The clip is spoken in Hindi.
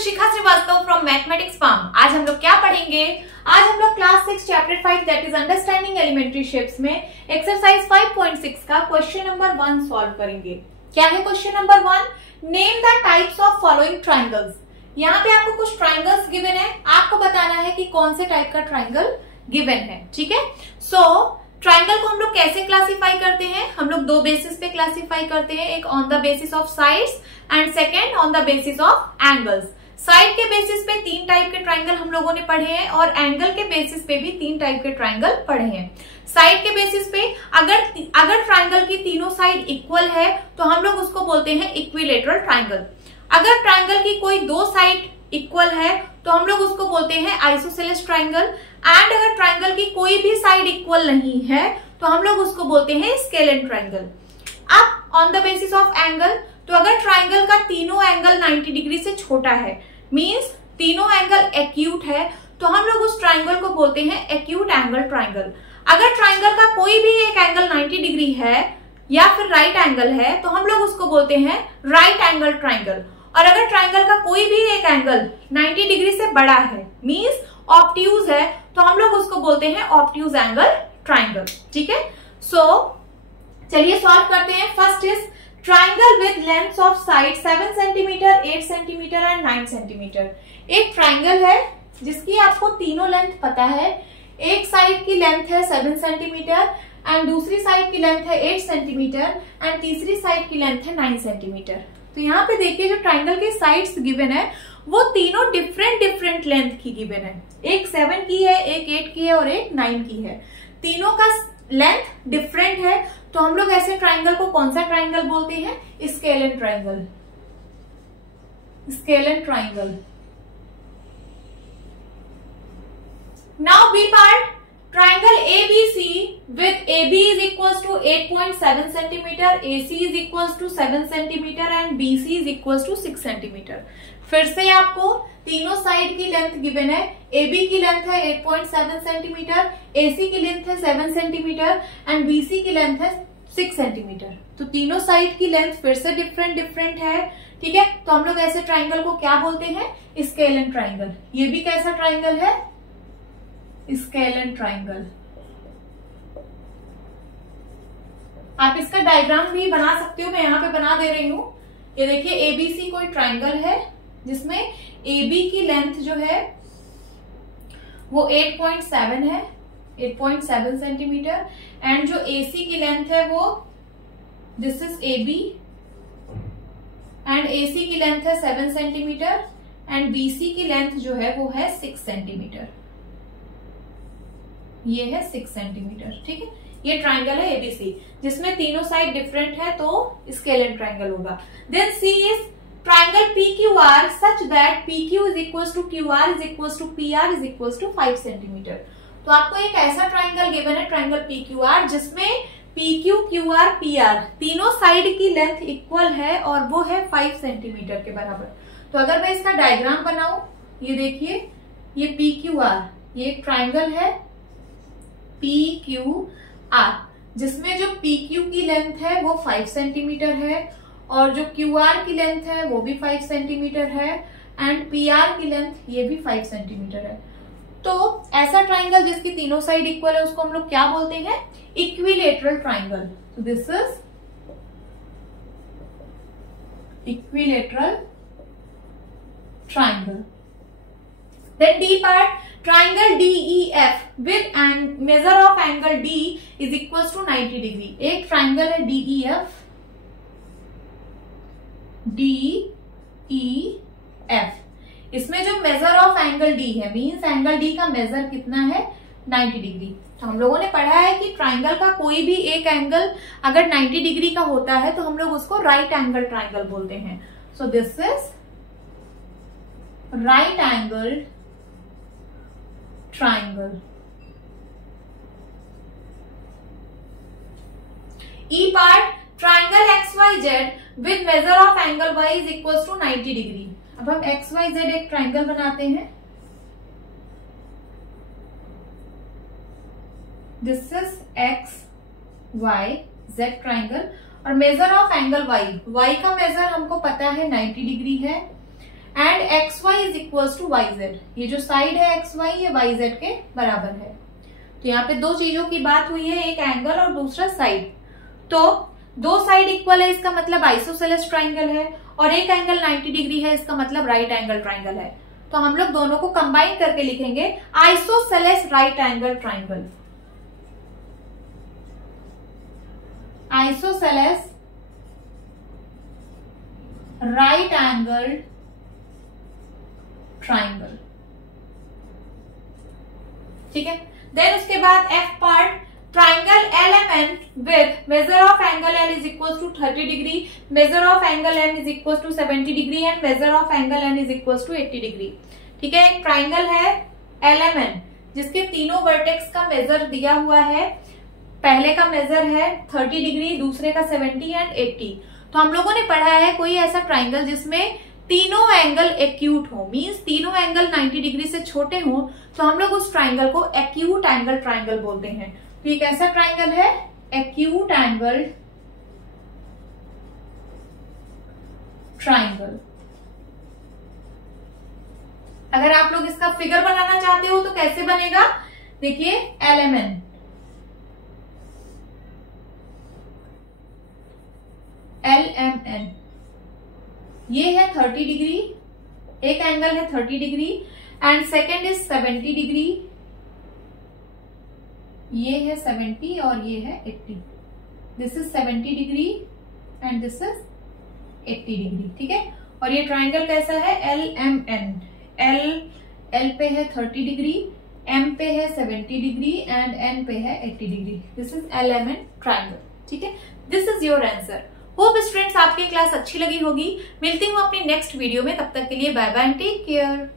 Shikha Srivastava from mathematics farm. आज हम लोग क्या पढ़ेंगे? आज हम लोग class 6 chapter 5 that is understanding elementary shapes में एक्सरसाइज 5.6 का क्वेश्चन नंबर 1 सॉल्व करेंगे। क्या है question number 1? Name the types of following triangles. यहाँ पे आपको कुछ ट्राइंगल्स गिवन है, आपको बताना है कि कौन से टाइप का ट्राइंगल गिवन है। ठीक है, सो ट्राइंगल को हम लोग कैसे क्लासिफाई करते हैं? हम लोग दो बेसिस पे क्लासिफाई करते हैं, एक on the basis of sides and second on the basis of angles. Side के बेसिस पे 3 टाइप के ट्राइंगल हम लोगों ने पढ़े हैं और एंगल के बेसिस पे भी 3 टाइप के ट्राइंगल पढ़े हैं। साइड के बेसिस पे अगर ट्राइंगल की तीनों साइड इक्वल है तो हम लोग उसको बोलते हैं इक्विलेटरल ट्राइंगल। अगर ट्राइंगल की कोई 2 साइड इक्वल है तो हम लोग उसको बोलते हैं आइसोसेलेस ट्राइंगल। एंड अगर ट्राइंगल की कोई भी साइड इक्वल नहीं है तो हम लोग उसको बोलते हैं स्केलेन ट्राइंगल। अब on the basis of angle, तो अगर ट्राइंगल का तीनों एंगल 90 डिग्री से छोटा है, मींस तीनों एंगल एक्यूट है, तो हम लोग उस ट्राइंगल को बोलते हैं एक्यूट एंगल ट्राइंगल। अगर ट्राइंगल का कोई भी एक एंगल 90 डिग्री है या फिर राइट एंगल है तो हम लोग उसको बोलते हैं राइट एंगल ट्राइंगल। और अगर ट्राइंगल का कोई भी एक एंगल 90 डिग्री से बड़ा है, मींस ऑब्ट्यूज है, तो हम लोग उसको बोलते हैं ऑब्ट्यूज एंगल ट्राइंगल। ठीक है, सो चलिए सॉल्व करते हैं। First is triangle with length of side 7 centimetre, 8 centimetre and 9 centimetre. एक ट्राइंगल है जिसकी आपको तीनों लेंथ पता है। एक साइड की लेंथ है 7 सेंटीमीटर एंड दूसरी साइड की लेंथ है 8 सेंटीमीटर एंड तीसरी साइड की लेंथ है 9 सेंटीमीटर। तो यहाँ पे देखिए जो ट्राइंगल के साइड्स गिवन है वो तीनों डिफरेंट लेंथ की गिवन है। एक 7 की है, एक 8 की है और एक 9 की है। तीनों का लेंथ डिफरेंट है, तो हम लोग ऐसे ट्राइंगल को कौन सा ट्राइंगल बोलते हैं? Scalene triangle. Scalene triangle. Now B part, triangle ABC with AB is equals to 8.7 centimeter, AC is equals to 7 centimeter and BC is equals to 6 centimeter। फिर से आपको तीनों साइड की लेंथ गिवन है। AB की लेंथ है 8.7 सेंटीमीटर, AC की लेंथ है 7 सेंटीमीटर एंड BC की लेंथ है 6 सेंटीमीटर। तो तीनों साइड की लेंथ फिर से डिफरेंट है। ठीक है, तो हम लोग ऐसे ट्राइंगल को क्या बोलते हैं? Scalene triangle. ये भी कैसा ट्राइंगल है? Scalene triangle. आप इसका डायग्राम भी बना सकते हो, मैं यहाँ पे बना दे रही हूं। ये देखिए एबीसी कोई ट्राइंगल है जिसमें एबी की लेंथ जो है वो 8.7 है, 8.7 सेंटीमीटर एंड जो एसी की लेंथ है वो this is AB and AC की लेंथ है 7 सेंटीमीटर एंड बीसी की लेंथ जो है वो है 6 सेंटीमीटर। ये है 6 सेंटीमीटर। ठीक है, ये ट्राइंगल है एबीसी जिसमें तीनों साइड डिफरेंट है, तो स्केलेन ट्राइंगल होगा। Then C is triangle PQR such that PQ is equals to QR is equals to PR is equals to 5 centimetre. तो आपको एक ऐसा ट्राइंगल गिवन है ट्राइंगल PQR जिसमें PQ, QR, PR तीनों साइड की लेंथ इक्वल है और वो है 5 सेंटीमीटर के बराबर। तो अगर मैं इसका डायग्राम बनाऊं, ये देखिए ये PQR, ये एक ट्राइंगल है PQR जिसमें जो PQ की लेंथ है वो 5 सेंटीमीटर है और जो QR की लेंथ है वो भी 5 सेंटीमीटर है एंड PR की लेंथ ये भी 5 सेंटीमीटर है। तो ऐसा ट्राइंगल जिसकी तीनों साइड इक्वल है उसको हम लोग क्या बोलते हैं? Equilateral triangle. तो this is equilateral triangle. Then D part, triangle DEF with and measure of angle D is equals to 90 degree। एक ट्राइंगल है DEF, इसमें जो मेजर ऑफ एंगल D है, मीन्स एंगल D का मेजर कितना है? 90 डिग्री। तो हम लोगों ने पढ़ा है कि ट्राइंगल का कोई भी एक एंगल अगर 90 डिग्री का होता है तो हम लोग उसको राइट एंगल ट्राइंगल बोलते हैं। So this is right angle triangle। E part, triangle XYZ with measure of angle Y is equals to 90 degree। अब हम XYZ एक ट्राइंगल बनाते हैं। दिस इज XYZ ट्राइंगल और मेजर ऑफ एंगल Y का मेजर हमको पता है 90 डिग्री है and X Y is equal to Y Z. ये जो साइड है एक्स वाई ये वाई जेड के बराबर है। तो यहाँ पे दो चीजों की बात हुई है, एक एंगल और दूसरा साइड। तो दो साइड इक्वल है इसका मतलब आइसोसेलेस ट्राइंगल है, और एक एंगल 90 डिग्री है इसका मतलब राइट एंगल ट्राइंगल है। तो हम लोग दोनों को कंबाइन करके लिखेंगे isosceles right angle triangle. Isosceles right angle triangle, ठीक है। देन उसके बाद F part, triangle LMN with measure of angle L is equals to 30 degree, measure of angle M is equals to 70 degree and measure of angle N is equals to 80 degree। ठीक है, एक ट्राइंगल है LMN जिसके तीनों वर्टेक्स का मेजर दिया हुआ है। पहले का मेजर है 30 डिग्री, दूसरे का 70 एंड 80। तो हम लोगों ने पढ़ा है कोई ऐसा ट्राइंगल जिसमें तीनों एंगल एक्यूट हो, मींस तीनों एंगल 90 डिग्री से छोटे हो, तो हम लोग उस ट्राइंगल को एक्यूट एंगल ट्राइंगल बोलते हैं। तो ये कैसा ट्राइंगल है? Acute angle triangle. अगर आप लोग इसका फिगर बनाना चाहते हो तो कैसे बनेगा? देखिए LMN, LMN ये है 30 डिग्री, एक एंगल है 30 degree and second is 70 degree, ये है 70 और ये है 80। This is 70 degree and this is 80 degree, ठीक है। और ये ट्राइंगल कैसा है? LMN। L पे है 30 डिग्री, M पे है 70 डिग्री एंड N पे है 80 degree. This is LMN triangle, ठीक है। This is your answer. Hope students आपकी क्लास अच्छी लगी होगी। मिलती हूँ अपनी नेक्स्ट वीडियो में, तब तक के लिए bye bye and take care.